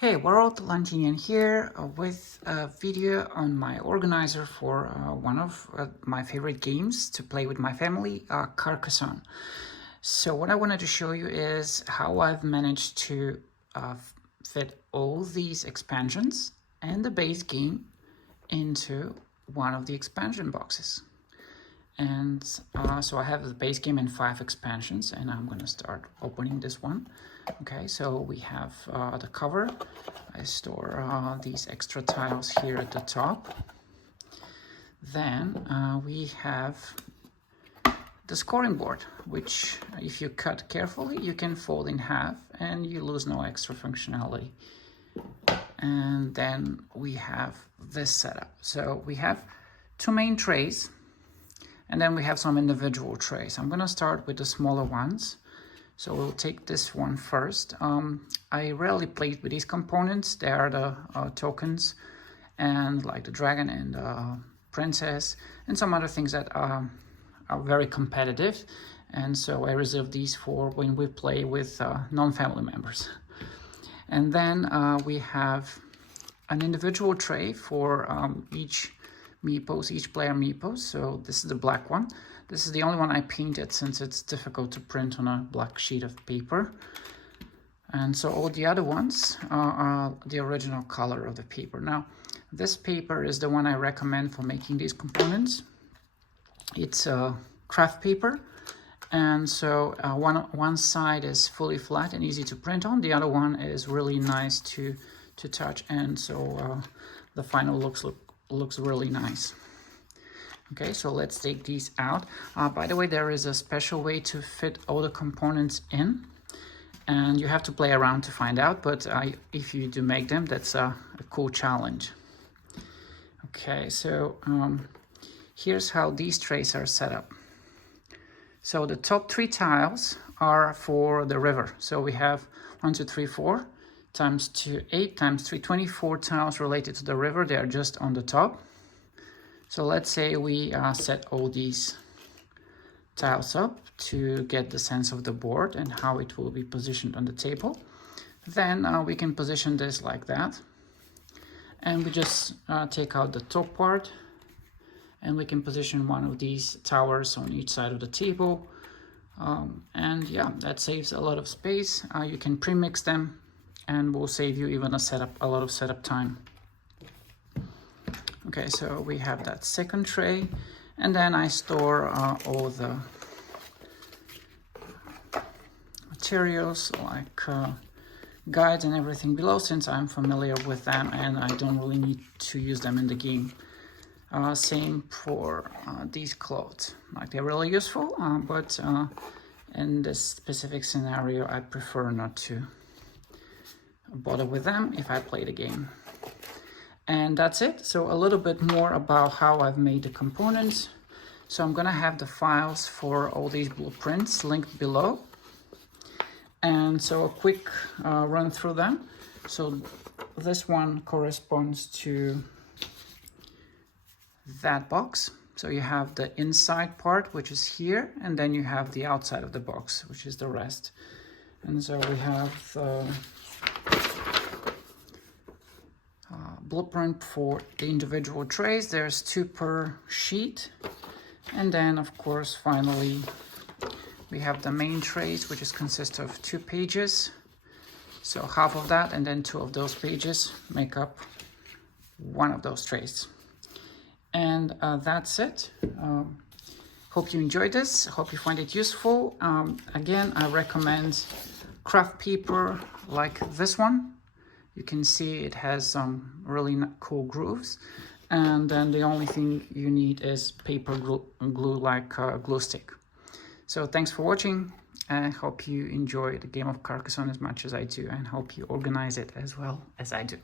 Hey, World, Lantinian here with a video on my organizer for one of my favorite games to play with my family, Carcassonne. So what I wanted to show you is how I've managed to fit all these expansions and the base game into one of the expansion boxes. And so I have the base game and 5 expansions, and I'm going to start opening this one. Okay, so we have the cover. I store these extra tiles here at the top. Then we have the scoring board, which if you cut carefully, you can fold in half and you lose no extra functionality. And then we have this setup. So we have 2 main trays. And then we have some individual trays. I'm going to start with the smaller ones. So we'll take this one first. I rarely played with these components. They are the tokens, and like the dragon and princess, and some other things that are very competitive. And so I reserve these for when we play with non-family members. And then we have an individual tray for each player meepos. So this is the black one. This is the only one I painted since it's difficult to print on a black sheet of paper. And so all the other ones are the original color of the paper. Now, this paper is the one I recommend for making these components. It's craft paper. And so one side is fully flat and easy to print on. The other one is really nice to touch. And so the final looks really nice. Okay, so let's take these out. By the way, there is a special way to fit all the components in, and you have to play around to find out, but if you do make them, that's a cool challenge. Okay, so here's how these trays are set up. So the top 3 tiles are for the river. So we have 1, 2, 3, 4 times 2, 8 times 3, 24 tiles related to the river. They are just on the top. So let's say we set all these tiles up to get the sense of the board and how it will be positioned on the table. Then we can position this like that. And we just take out the top part, and we can position one of these towers on each side of the table. And yeah, that saves a lot of space. You can pre-mix them, and will save you even a lot of setup time. Okay, so we have that second tray, and then I store all the materials like guides and everything below, since I'm familiar with them and I don't really need to use them in the game. Same for these clothes. Like, they're really useful, but in this specific scenario, I prefer not to bother with them if I play the game. And that's it. So a little bit more about how I've made the components. So I'm gonna have the files for all these blueprints linked below. And so a quick run through them. So this one corresponds to that box. So you have the inside part, which is here, and then you have the outside of the box, which is the rest. And so we have the blueprint for the individual trays. There's 2 per sheet. And then, of course, finally, we have the main trays, which consists of 2 pages. So half of that, and then 2 of those pages make up one of those trays. And that's it. Hope you enjoyed this. Hope you find it useful. Again, I recommend craft paper like this one. You can see it has some really cool grooves. And then the only thing you need is paper glue like glue stick. So thanks for watching. I hope you enjoy the game of Carcassonne as much as I do, and hope you organize it as well as I do.